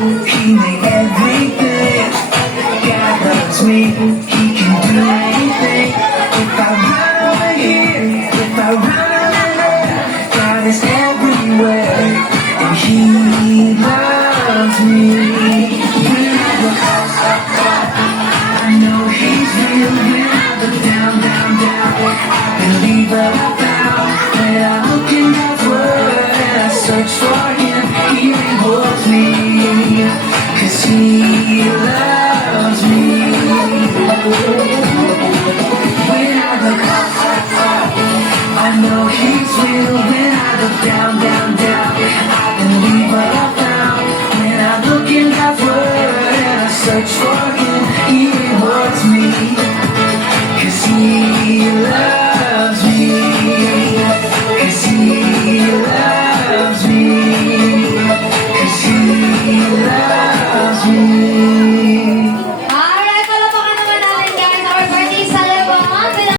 He made everything. God loves me. He can do anything. If I run over here, if I run over there, God is everywhere, and He loves me. When I look up, I know He's real. When I look down, I believe what I found. When I look in God's word and I search for Him, He rewards me, 'cause He loves me. When I look up, I know He's real. When I look down, I believe what I found. When I look in God's word and I search for Him, He rewards me, 'cause He loves me, 'cause He loves me, 'cause He loves me.